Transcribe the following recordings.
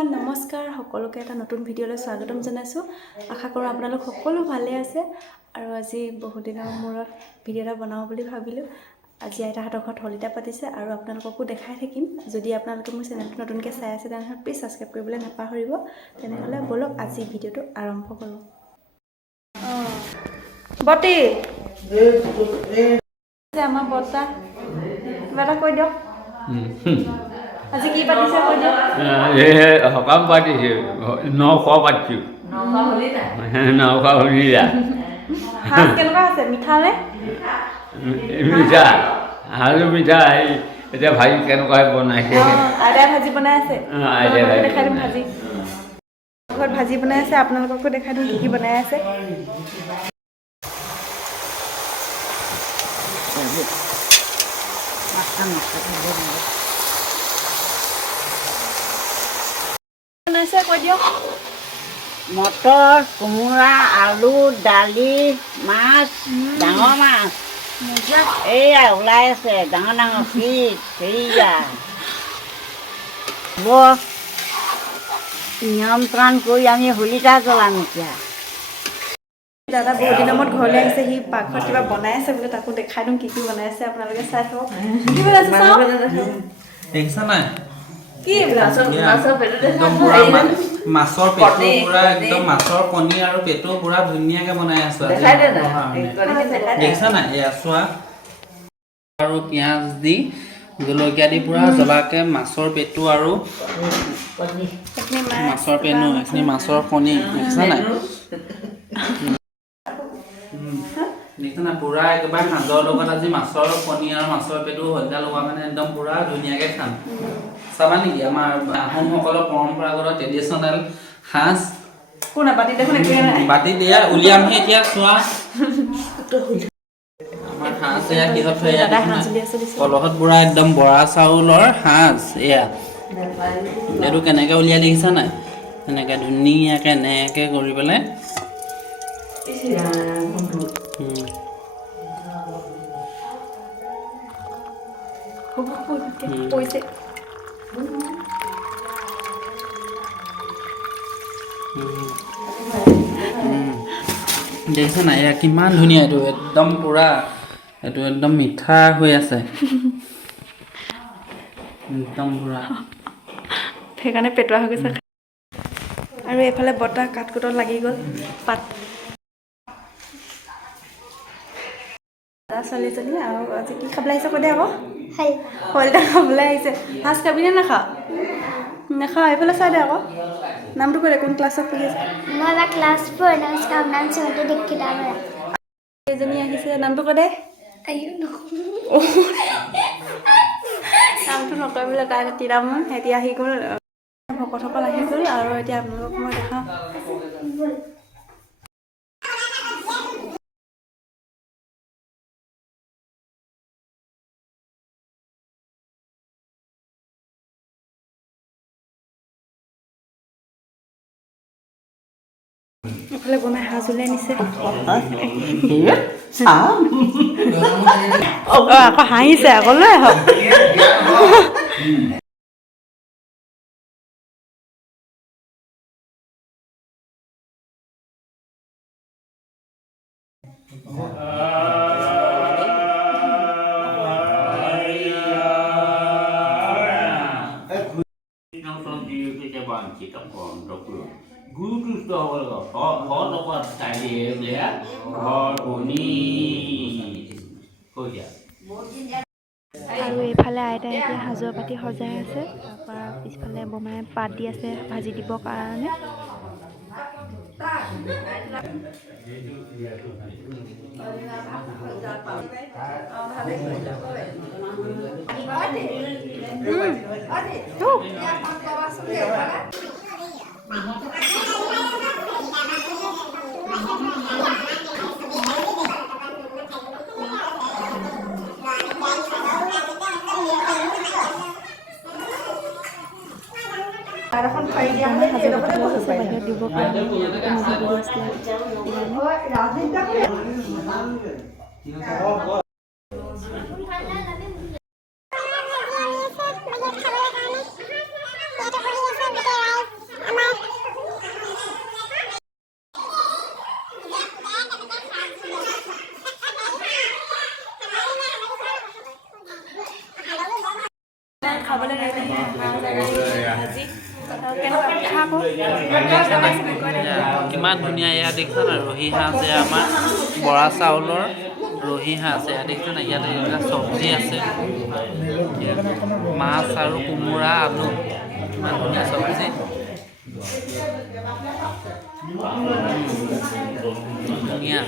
everyone নমস্কাৰ সকলোকে এটা নতুন ভিডিঅ'লৈ স্বাগতম জনাইছোঁ আশা কৰোঁ আপোনালোক সকলো ভালে আছে আৰু আজি বহুত দিনৰ মূৰত ভিডিঅ' এটা বনাওঁ বুলি ভাবিলোঁ আজি আইতাহঁতৰ ঘৰত হলিডে পাতিছে আৰু আপোনালোককো দেখাই থাকিম যদি আপোনালোকে মোৰ চেনেলটো নতুনকৈ চাই আছে তেনেহ'লে প্লিজ ছাবস্ক্ৰাইব কৰিবলৈ নাপাহৰিব তেনেহ'লে বলক আজি ভিডিঅ'টো আৰম্ভ কৰোঁ বটি আমাৰ বৰ্তা কিবা এটা কৈ দিয়ক আজি কি পাতিছে কৈ দিয়ক সকাম পাতিছে নশ পাতিছোঁ নশ শুনিলা সাজ কেনেকুৱা আছে মিঠা নে মিঠা আলু মিঠা এতিয়া ভাজি কেনেকুৱা বনাইছে আইতাই ভাজি বনাই আছে আইতাই দেখাই দিম ভাজি ঘৰত ভাজি বনাই আছে আপোনালোককো দেখাই দিম কি বনাই আছে বনাইছে কৈ দিয়ক মটৰ কোমোৰা আলু দালি মাছ ডাঙৰ মাছ এইয়া ওলাই আছে ডাঙৰ ডাঙৰ পিচ সেয়া নিয়ন্ত্ৰণ কৰি আমি হোলিকা জ্বলাম এতিয়া দাদা বহুত দিনৰ মূৰত ঘৰলৈ আহিছে সি পাকঘৰত কিবা বনাই আছে বোলে তাকো দেখাই দিম কি বনাই আছে আপোনালোকে চাই থাকক কি বনাইছে চাওক দেখিছা নাই কি মাছৰ পেটু পুৰা একদম মাছৰ কণী আৰু পেটু পুৰা ধুনীয়াকে বনাই আছো দেখিছা নাই এয়া চোৱা আৰু পিঁয়াজ দি জলকীয়া দি পুৰা জ্বলাকে মাছৰ পেটু আৰু মাছৰ পেনু এইখিনি মাছৰ কণী দেখিছা নাই দেখিছা নাই পুৰা একেবাৰে সাঁজৰ লগত আজি মাছৰ কণী আৰু মাছৰ পেটু হত্যা লগোৱা মানে একদম পুৰা ধুনীয়াকে খাম চাবা নেকি আমাৰ আহোমসকলৰ পৰম্পৰাগত ট্ৰেডিশ্যনেল সাজ কোনা বাটি দেখোন একোৱে নাই বাটি দিয়া উলিয়ামহে এতিয়া চোৱা আমাৰ সাজ এয়া কিহত থৈ দাদা সাজ উলিয়াই আছে কলহত পুৰা একদম বৰা চাউলৰ সাজ এয়া এইটো কেনেকে উলিয়াই দেখিছা নাই এনেকে ধুনীয়াকে এনেকে কৰি পেলাই পইছে দেখিছা নাই এয়া কিমান ধুনীয়া এইটো একদম পুৰা এইটো একদম মিঠা হৈ আছে একদম পুৰা সেইকাৰণে পেটুৱা হৈ গৈছে আৰু এইফালে বতাহ কাঠকুটত লাগি গ'ল পাত ছোৱালীজনী আৰু আজি কি খাবলৈ আহিছে কৈ দে আকৌ হলিডে খাবলৈ আহিছে সাজ খাবিনে নাখাওঁ নাখাওঁ এইফালে চাই দে আকৌ নামটো কৈ দে কোন ক্লাছত পঢ়ি আছে मला क्लास 4 नमस्कार नाम सुमति दीक्षित आहे এজনী আহিছে নামটো কৈ দে নামটো নকয় বোলে তাই তিৰাম এতিয়া আহি গ'ল ভকতসকল আহি গ'ল আৰু এতিয়া আপোনালোকক মই দেখাওঁ এইফালে বনাই সাজ উলিয়াই নিছে আকৌ হাঁহিছে আকৌ লৈ আহক আৰু এইফালে আইতাই এতিয়া সাজৰ পাতি সজাই আছে তাৰপৰা পিছফালে বমাই পাত দি আছে ভাজি দিবৰ কাৰণে বাহিৰত দিব কাৰণে আকৌ কিমান ধুনীয়া এয়া দেখিছা না ৰহি হাঁহ যে আমাৰ বৰা চাউলৰ ৰহি হাঁহ আছে এয়া দেখিছা না ইয়াত এইবিলাক চব্জি আছে মাছ আৰু কোমোৰা আলু কিমান ধুনীয়া চব্জি ধুনীয়া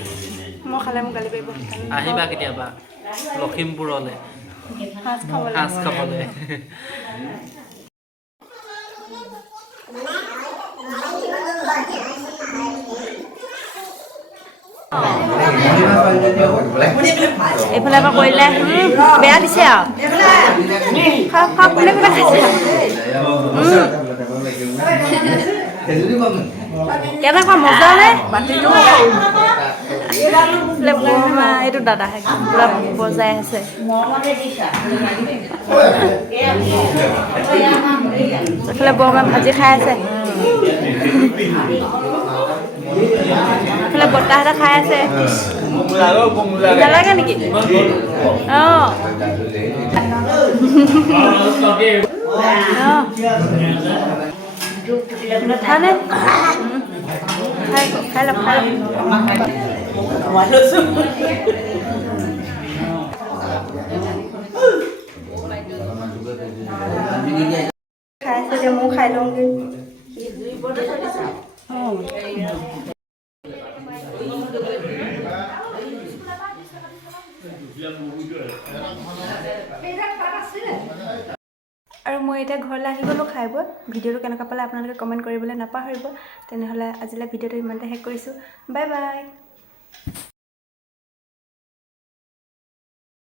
মই খালে মোক গালি পাৰিব আহিবা কেতিয়াবা লখিমপুৰলৈ সাজ খাবলৈ সাজ খাবলৈ এইফালে আকৌ কৰিলে বেয়া দিছে আৰু খাওক খাওক কোনে কোনে খাইছে কেনেকুৱা মজা নে বাতিটো এইটো দাদা পুৰা বজাই আছে এইফালে বৰমা ভাজি খাই আছে এইফালে বতাহতে খাই আছে নালাগে নেকি অঁ নুঠানে খাই লওক খাই আছে এতিয়া ময়ো খাই লওঁগৈ আৰু মই এতিয়া ঘৰলৈ আহি গ'লোঁ খাই বৈ ভিডিঅ'টো কেনেকুৱা পালে আপোনালোকে কমেণ্ট কৰিবলৈ নাপাহৰিব তেনেহ'লে আজিলৈ ভিডিঅ'টো ইমানতে শেষ কৰিছোঁ বাই বাই